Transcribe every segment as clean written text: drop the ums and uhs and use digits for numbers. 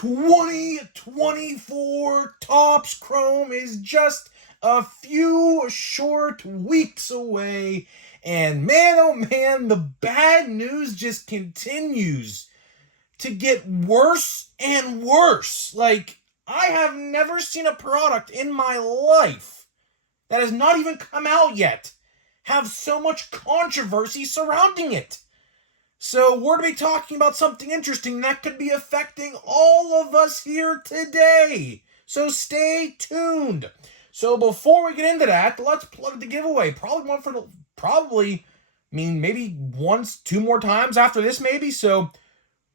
2024 Topps Chrome is just a few short weeks away, and man oh man, the bad news just continues to get worse and worse. Like, I have never seen a product in my life that has not even come out yet have so much controversy surrounding it. So we're going to be talking about something interesting that could be affecting all of us here today. So stay tuned. So before we get into that, let's plug the giveaway. Maybe once, two more times after this maybe. So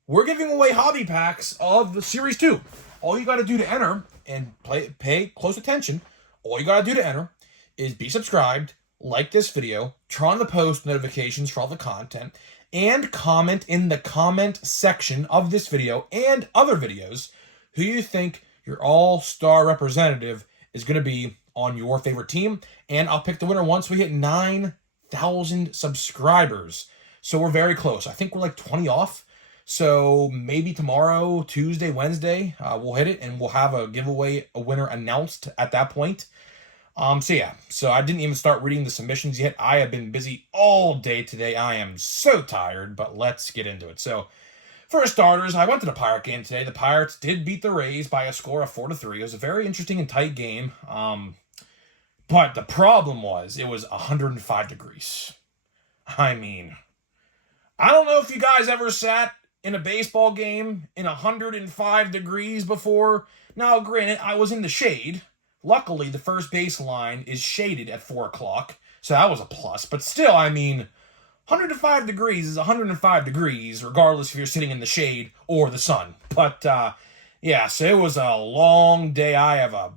we're giving away hobby packs of the Series 2. All you got to do to enter and pay close attention, all you got to do to enter is be subscribed, like this video, turn on the post notifications for all the content, and comment in the comment section of this video and other videos who you think your all-star representative is going to be on your favorite team. And I'll pick the winner once we hit 9,000 subscribers. So we're very close. I think we're like 20 off. So maybe tomorrow, Tuesday, Wednesday, we'll hit it and we'll have a giveaway, a winner announced at that point. So I didn't even start reading the submissions yet. I have been busy all day today. I am so tired, but let's get into it. So, for starters, I went to the Pirate game today. The Pirates did beat the Rays by a score of 4-3. It was a very interesting and tight game. But the problem was, it was 105 degrees. I mean, I don't know if you guys ever sat in a baseball game in 105 degrees before. Now, granted, I was in the shade. Luckily, the first base line is shaded at 4 o'clock, so that was a plus. But still, I mean, 105 degrees is 105 degrees, regardless if you're sitting in the shade or the sun. But, yeah, so it was a long day. I have a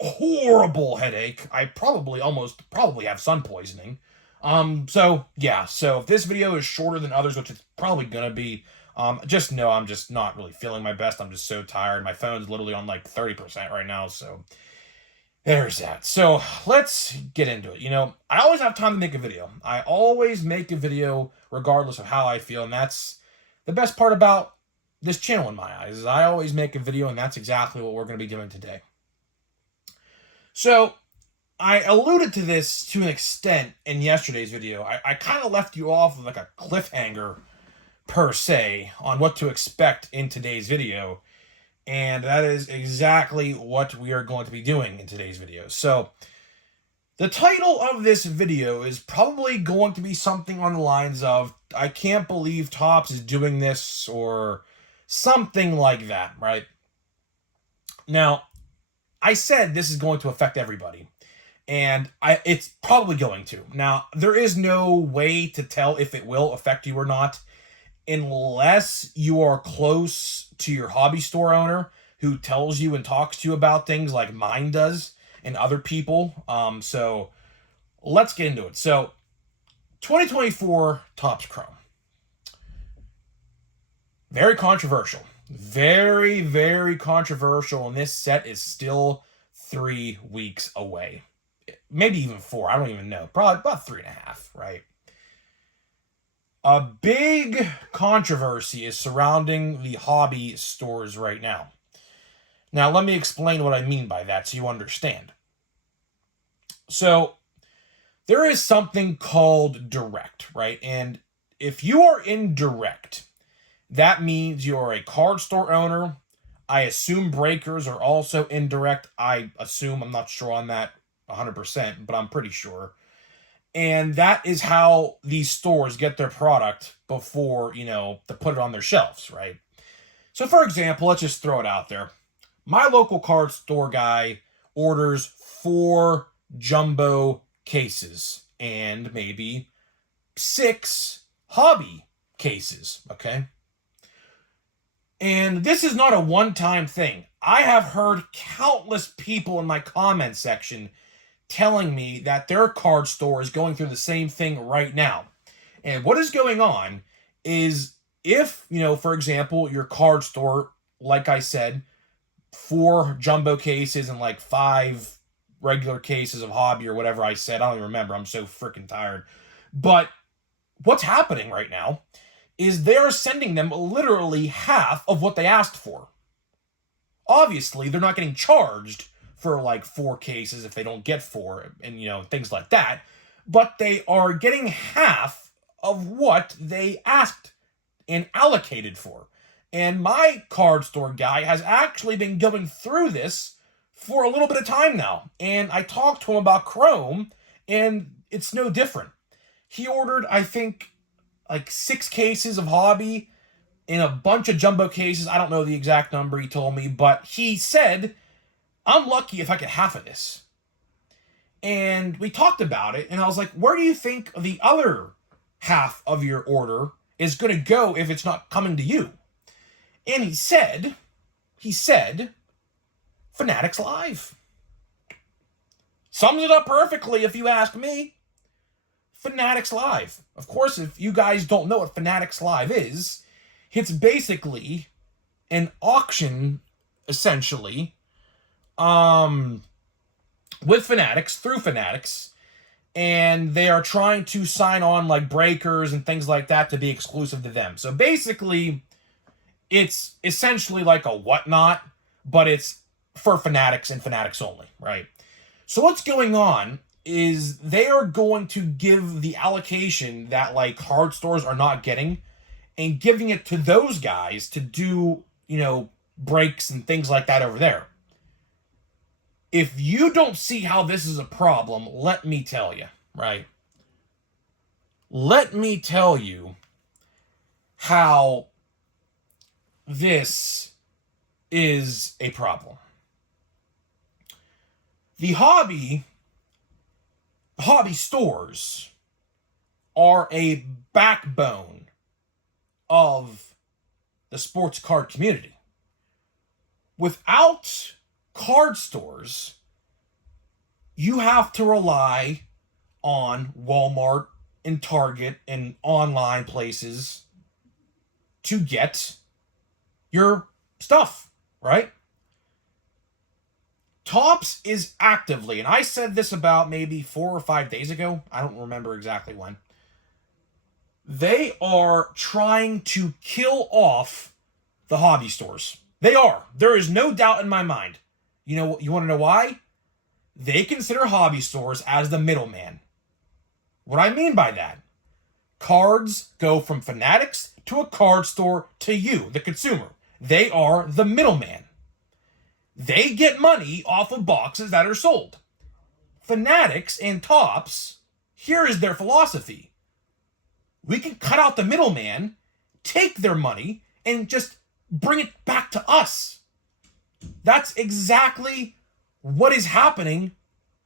horrible headache. I probably have sun poisoning. So if this video is shorter than others, which it's probably gonna be, just know I'm just not really feeling my best. I'm just so tired. My phone's literally on like 30% right now, so there's that. So let's get into it. You know, I always have time to make a video. I always make a video regardless of how I feel, and that's the best part about this channel in my eyes, is I always make a video, and that's exactly what we're going to be doing today. So I alluded to this to an extent in yesterday's video. I kind of left you off with like a cliffhanger per se on what to expect in today's video. And that is exactly what we are going to be doing in today's video. So, the title of this video is probably going to be something on the lines of, I can't believe Topps is doing this, or something like that, right? Now, I said this is going to affect everybody. And it's probably going to. Now, there is no way to tell if it will affect you or not, unless you are close to your hobby store owner who tells you and talks to you about things like mine does and other people. So let's get into it. So 2024 Topps Chrome. Very controversial. Very, very controversial. And this set is still 3 weeks away. Maybe even 4. I don't even know. Probably about 3.5, right? A big controversy is surrounding the hobby stores right now. Now, let me explain what I mean by that so you understand. So, there is something called direct, right? And if you are in direct, that means you're a card store owner. I assume breakers are also indirect. I'm not sure on that 100%, but I'm pretty sure. And that is how these stores get their product before, to put it on their shelves, right? So, for example, let's just throw it out there. My local card store guy orders 4 jumbo cases and maybe 6 hobby cases, okay? And this is not a one-time thing. I have heard countless people in my comment section telling me that their card store is going through the same thing right now. And what is going on is, if, for example, your card store, like I said, 4 jumbo cases and like 5 regular cases of hobby or whatever I said, I don't even remember, I'm so freaking tired. But what's happening right now is they're sending them literally half of what they asked for. Obviously, they're not getting charged for like 4 cases if they don't get 4 and, things like that. But they are getting half of what they asked and allocated for. And my card store guy has actually been going through this for a little bit of time now. And I talked to him about Chrome, and it's no different. He ordered, I think, like 6 cases of Hobby in a bunch of jumbo cases. I don't know the exact number he told me, but he said, I'm lucky if I get half of this. And we talked about it, and I was like, where do you think the other half of your order is going to go if it's not coming to you? And he said, Fanatics Live. Sums it up perfectly if you ask me. Fanatics Live. Of course, if you guys don't know what Fanatics Live is, it's basically an auction, essentially, with Fanatics, through Fanatics, and they are trying to sign on like breakers and things like that to be exclusive to them. So basically, it's essentially like a whatnot, but it's for Fanatics and Fanatics only, right? So what's going on is they are going to give the allocation that like card stores are not getting and giving it to those guys to do, breaks and things like that over there. If you don't see how this is a problem, let me tell you, right? Let me tell you how this is a problem. The hobby stores are a backbone of the sports card community. Without card stores, you have to rely on Walmart and Target and online places to get your stuff, right? Topps is actively, and I said this about maybe 4 or 5 days ago, I don't remember exactly when, they are trying to kill off the hobby stores. They are. There is no doubt in my mind. You want to know why? They consider hobby stores as the middleman. What I mean by that, cards go from Fanatics to a card store to you, the consumer. They are the middleman. They get money off of boxes that are sold. Fanatics and Topps, here is their philosophy. We can cut out the middleman, take their money, and just bring it back to us. That's exactly what is happening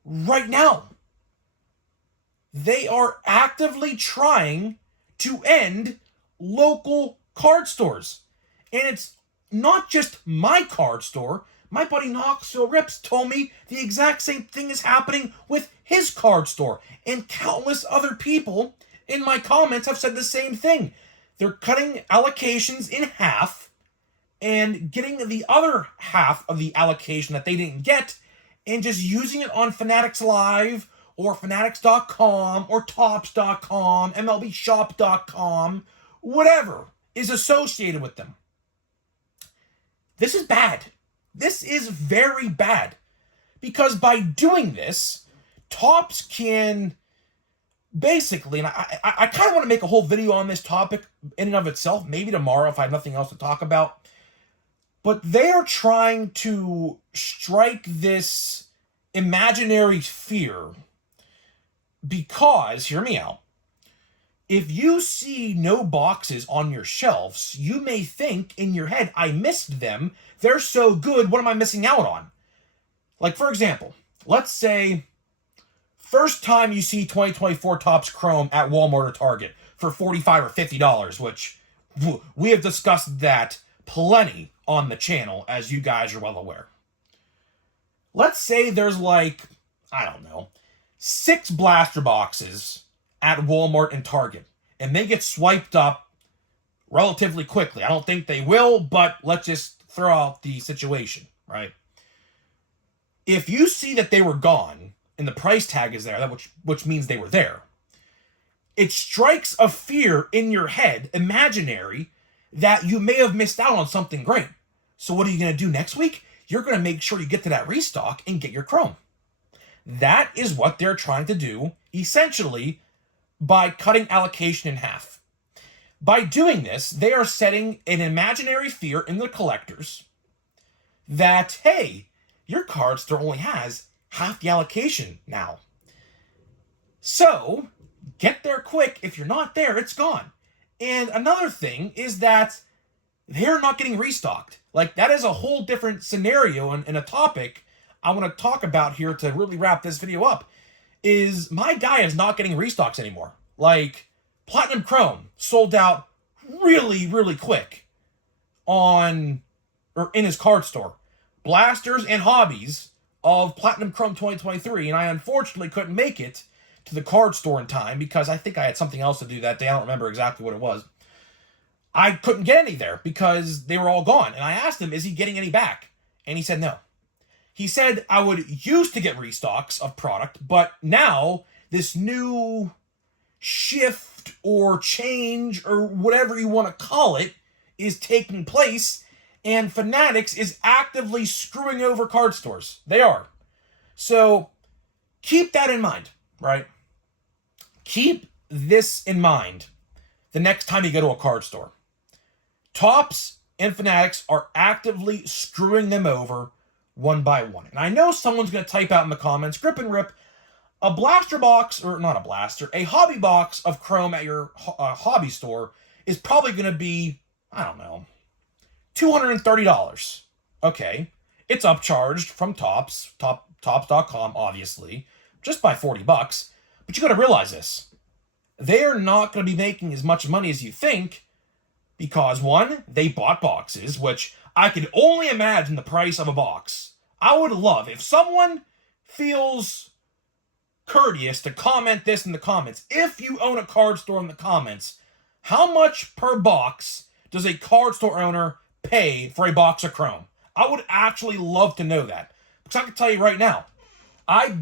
right now. They are actively trying to end local card stores. And it's not just my card store. My buddy Knoxville Rips told me the exact same thing is happening with his card store. And countless other people in my comments have said the same thing. They're cutting allocations in half and getting the other half of the allocation that they didn't get and just using it on Fanatics Live or Fanatics.com or Topps.com, MLBShop.com, whatever is associated with them. This is bad. This is very bad. Because by doing this, Topps can basically, and I kind of want to make a whole video on this topic in and of itself, maybe tomorrow if I have nothing else to talk about. But they are trying to strike this imaginary fear because, hear me out, if you see no boxes on your shelves, you may think in your head, I missed them. They're so good. What am I missing out on? Like, for example, let's say first time you see 2024 Topps Chrome at Walmart or Target for $45 or $50, which we have discussed that plenty on the channel, as you guys are well aware. Let's say there's like, I don't know, 6 blaster boxes at Walmart and Target, and they get swiped up relatively quickly. I don't think they will, but let's just throw out the situation, right? If you see that they were gone and the price tag is there, which means they were there, it strikes a fear in your head, imaginary, that you may have missed out on something great. So what are you going to do next week? you're going to make sure you get to that restock and get your Chrome. That is what they're trying to do, essentially, by cutting allocation in half. By doing this, they are setting an imaginary fear in the collectors that, hey, your card store only has half the allocation now. So, get there quick. If you're not there, it's gone. And another thing is that they're not getting restocked. Like, that is a whole different scenario and a topic I want to talk about here to really wrap this video up, is my guy is not getting restocks anymore. Like, Platinum Chrome sold out really, really quick in his card store. Blasters and Hobbies of Platinum Chrome 2023, and I unfortunately couldn't make it to the card store in time because I think I had something else to do that day. I don't remember exactly what it was. I couldn't get any there because they were all gone. And I asked him, is he getting any back? And he said no. He said I would used to get restocks of product, but now this new shift or change or whatever you want to call it is taking place, and Fanatics is actively screwing over card stores. They are. So keep that in mind, right? Keep this in mind the next time you go to a card store. Topps and Fanatics are actively screwing them over one by one. And I know someone's going to type out in the comments, Grip and Rip, a blaster box, or not a blaster, a hobby box of Chrome at your hobby store is probably going to be, I don't know, $230. Okay. It's upcharged from Topps, Topps.com, obviously, just by $40. But you got to realize this. They're not going to be making as much money as you think because, one, they bought boxes, which I can only imagine the price of a box. I would love if someone feels courteous to comment this in the comments. If you own a card store, in the comments, how much per box does a card store owner pay for a box of Chrome? I would actually love to know that. Because I can tell you right now, I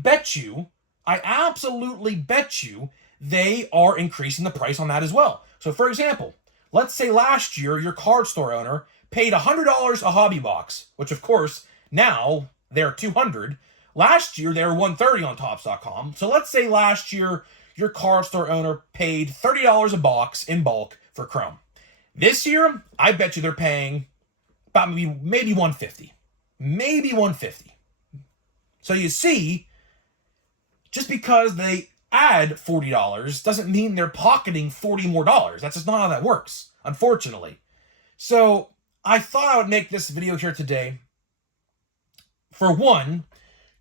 absolutely bet you they are increasing the price on that as well. So for example, let's say last year your card store owner paid $100 a hobby box, which of course now they're $200. Last year they were $130 on Topps.com. So let's say last year your card store owner paid $30 a box in bulk for Chrome. This year, I bet you they're paying about maybe $150. Maybe $150. So you see, just because they add $40 doesn't mean they're pocketing $40 more. That's just not how that works, unfortunately. So I thought I would make this video here today, for one,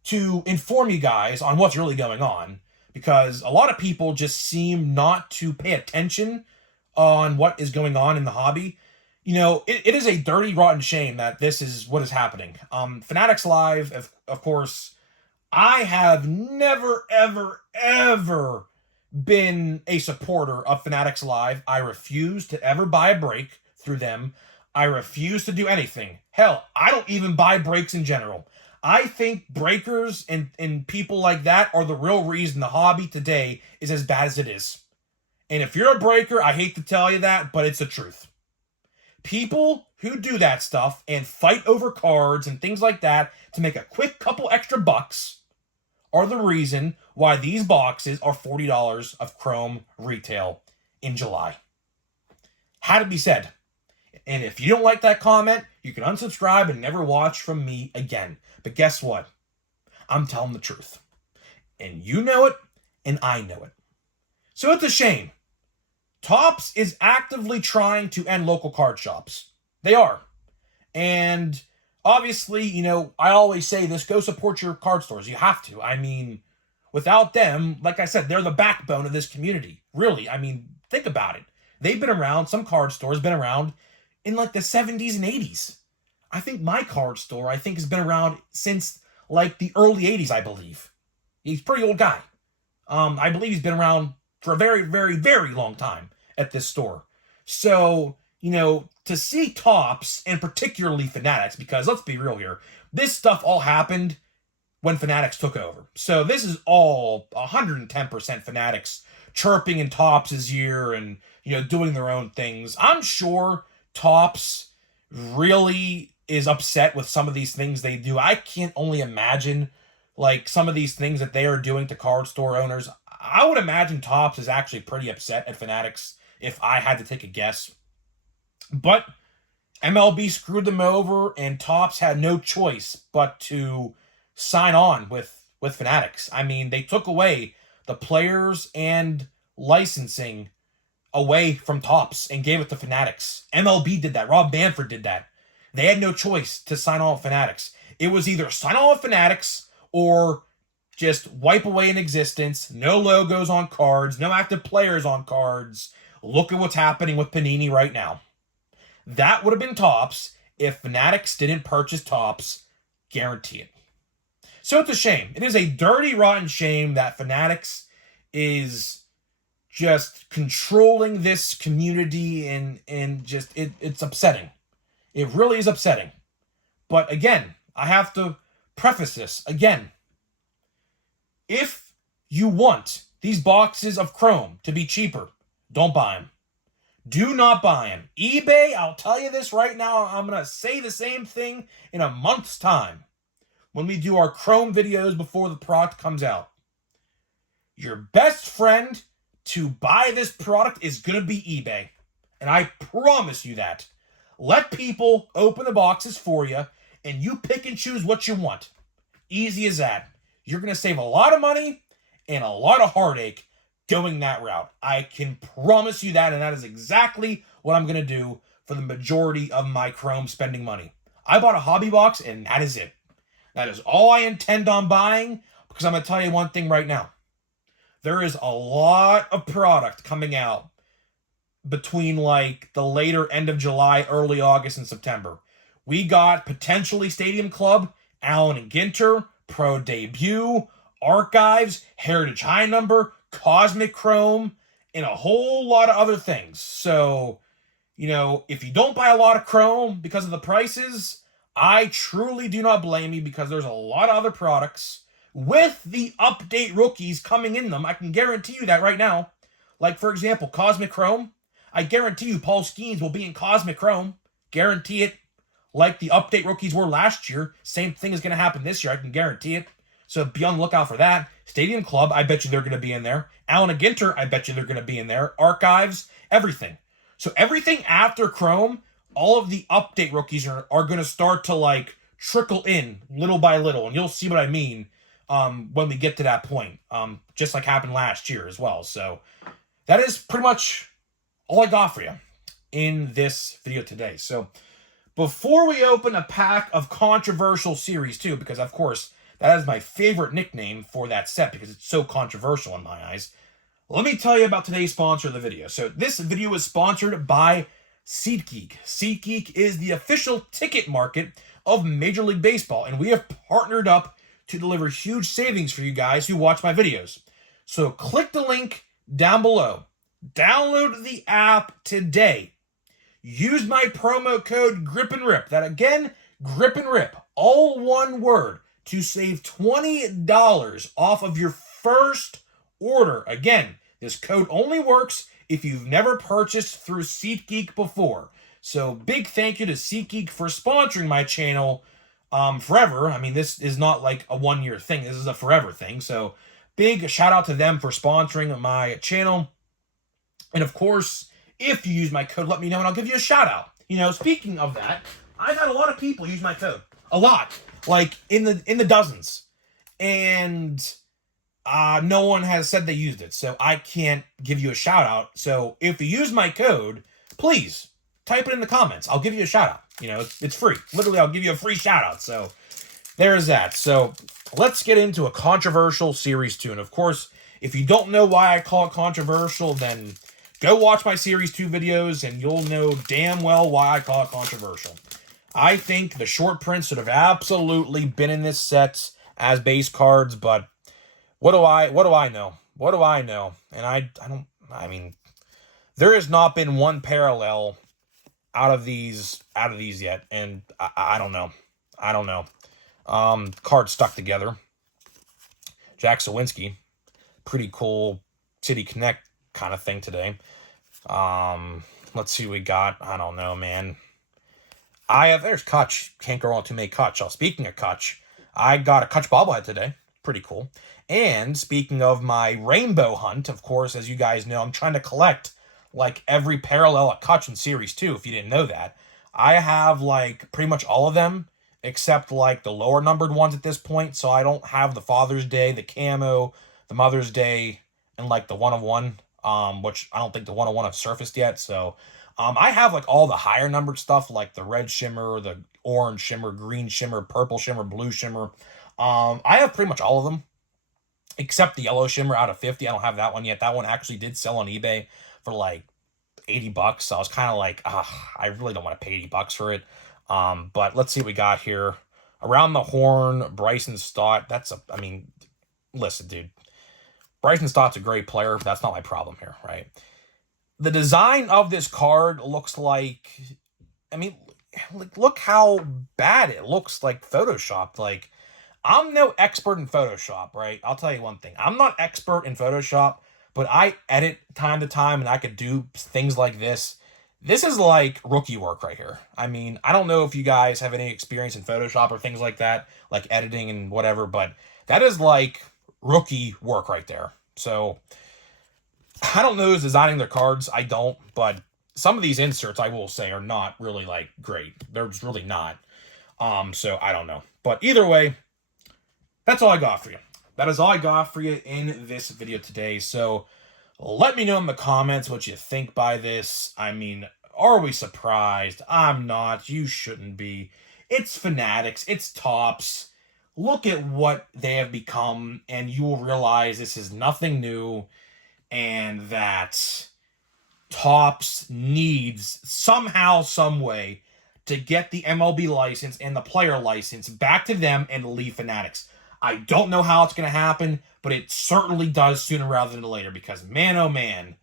to inform you guys on what's really going on, because a lot of people just seem not to pay attention on what is going on in the hobby. You know, it is a dirty, rotten shame that this is what is happening. Fanatics Live, of course, I have never, ever, ever been a supporter of Fanatics Live. I refuse to ever buy a break through them. I refuse to do anything. Hell, I don't even buy breaks in general. I think breakers and people like that are the real reason the hobby today is as bad as it is. And if you're a breaker, I hate to tell you that, but it's the truth. People who do that stuff and fight over cards and things like that to make a quick couple extra bucks are the reason why these boxes are $40 of Chrome retail in July. Had to be said. And if you don't like that comment, you can unsubscribe and never watch from me again. But guess what? I'm telling the truth. And you know it, and I know it. So it's a shame. Topps is actively trying to end local card shops. They are. And obviously, you know, I always say this, go support your card stores. You have to. I mean, without them, like I said, they're the backbone of this community. Really, I mean, think about it. They've been around, some card stores been around in like the 70s and 80s. I think my card store, has been around since like the early 80s, I believe. He's a pretty old guy. I believe he's been around for a very, very, very long time at this store. So, you know, to see Topps, and particularly Fanatics, because let's be real here, this stuff all happened when Fanatics took over. So this is all 110% Fanatics chirping in Topps' ear and, you know, doing their own things. I'm sure Topps really is upset with some of these things they do. I can't only imagine like some of these things that they are doing to card store owners. I would imagine Topps is actually pretty upset at Fanatics if I had to take a guess. But MLB screwed them over, and Topps had no choice but to sign on with Fanatics. I mean, they took away the players and licensing away from Topps and gave it to Fanatics. MLB did that. Rob Manfred did that. They had no choice to sign on with Fanatics. It was either sign on with Fanatics or just wipe away in existence. No logos on cards, no active players on cards. Look at what's happening with Panini right now. That would have been Topps if Fanatics didn't purchase Topps. Guarantee it. So it's a shame. It is a dirty, rotten shame that Fanatics is just controlling this community, and just it's upsetting. It really is upsetting. But again, I have to preface this again. If you want these boxes of Chrome to be cheaper, don't buy them. Do not buy them. eBay, I'll tell you this right now, I'm going to say the same thing in a month's time when we do our Chrome videos before the product comes out. Your best friend to buy this product is going to be eBay. And I promise you that. Let people open the boxes for you, and you pick and choose what you want. Easy as that. You're going to save a lot of money and a lot of heartache going that route. I can promise you that, and that is exactly what I'm going to do for the majority of my Chrome spending money. I bought a hobby box, and that is it. That is all I intend on buying, because I'm going to tell you one thing right now. There is a lot of product coming out between like the later end of July, early August, and September. We got potentially Stadium Club, Allen and Ginter, Pro Debut, Archives, Heritage High Number, Cosmic Chrome, and a whole lot of other things. So, if you don't buy a lot of Chrome because of the prices, I truly do not blame you, because there's a lot of other products with the update rookies coming in them. I can guarantee you that right now. Like, for example, Cosmic Chrome. I guarantee you Paul Skeens will be in Cosmic Chrome. Guarantee it. Like the update rookies were last year. Same thing is going to happen this year. I can guarantee it. So be on the lookout for that. Stadium Club, I bet you they're going to be in there. Allen and Ginter, I bet you they're going to be in there. Archives, everything. So everything after Chrome, all of the update rookies are going to start to like trickle in little by little. And you'll see what I mean when we get to that point. Just like happened last year as well. So that is pretty much all I got for you in this video today. So before we open a pack of Controversial Series 2, because of course that is my favorite nickname for that set because it's so controversial in my eyes, let me tell you about today's sponsor of the video. So this video is sponsored by SeatGeek. SeatGeek is the official ticket market of Major League Baseball, and we have partnered up to deliver huge savings for you guys who watch my videos. So click the link down below. Download the app today. Use my promo code GRIP&RIP. That again, GRIP&RIP. All one word, to save $20 off of your first order. Again, this code only works if you've never purchased through SeatGeek before. So big thank you to SeatGeek for sponsoring my channel forever. I mean, this is not like a one-year thing. This is a forever thing. So big shout out to them for sponsoring my channel. And of course, if you use my code, let me know and I'll give you a shout out. Speaking of that, I've had a lot of people use my code. A lot. Like in the dozens. And no one has said they used it. So I can't give you a shout out. So if you use my code, please type it in the comments. I'll give you a shout out. It's free. Literally, I'll give you a free shout out. So there's that. So let's get into a Controversial Series 2. And of course, if you don't know why I call it controversial, then go watch my Series 2 videos and you'll know damn well why I call it controversial. I think the short prints should have absolutely been in this set as base cards, but what do I know? What do I know? And I mean, there has not been one parallel out of these yet, and I don't know. I don't know. Cards stuck together. Jack Sawinski. Pretty cool City Connect kind of thing today. Let's see what we got. I don't know, man. There's Kutch. Can't go wrong with too many Kutch. Speaking of Kutch, I got a Kutch bobblehead today. Pretty cool. And speaking of my rainbow hunt, of course, as you guys know, I'm trying to collect like every parallel at Kutch in Series 2, if you didn't know that. I have like pretty much all of them, except like the lower numbered ones at this point. So I don't have the Father's Day, the Camo, the Mother's Day, and like the 1-of-1, which I don't think the 1-of-1 have surfaced yet. So I have like all the higher numbered stuff, like the red shimmer, the orange shimmer, green shimmer, purple shimmer, blue shimmer. I have pretty much all of them, except the yellow shimmer out of 50. I don't have that one yet. That one actually did sell on eBay for like $80. So I was kind of like, I really don't want to pay $80 for it. But let's see what we got here. Around the Horn, Bryson Stott. Listen, dude. Bryson Stott's a great player, but that's not my problem here, right? The design of this card looks like, look how bad it looks, like photoshopped. Like, I'm no expert in Photoshop, right? I'll tell you one thing. I'm not expert in Photoshop, but I edit time to time and I could do things like this. This is like rookie work right here. I mean, I don't know if you guys have any experience in Photoshop or things like that, like editing and whatever, but that is like rookie work right there. So I don't know who's designing their cards. I don't, but some of these inserts, I will say, are not really like great. They're just really not. So I don't know. But either way, that's all I got for you. That is all I got for you in this video today. So let me know in the comments what you think by this. I mean, are we surprised? I'm not. You shouldn't be. It's Fanatics. It's Topps. Look at what they have become, and you will realize this is nothing new, and that Topps needs somehow, some way to get the MLB license and the player license back to them and leave Fanatics. I don't know how it's going to happen, but it certainly does sooner rather than later, because man, oh man,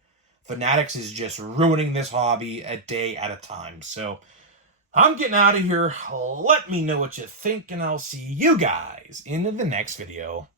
Fanatics is just ruining this hobby a day at a time. So I'm getting out of here. Let me know what you think, and I'll see you guys in the next video.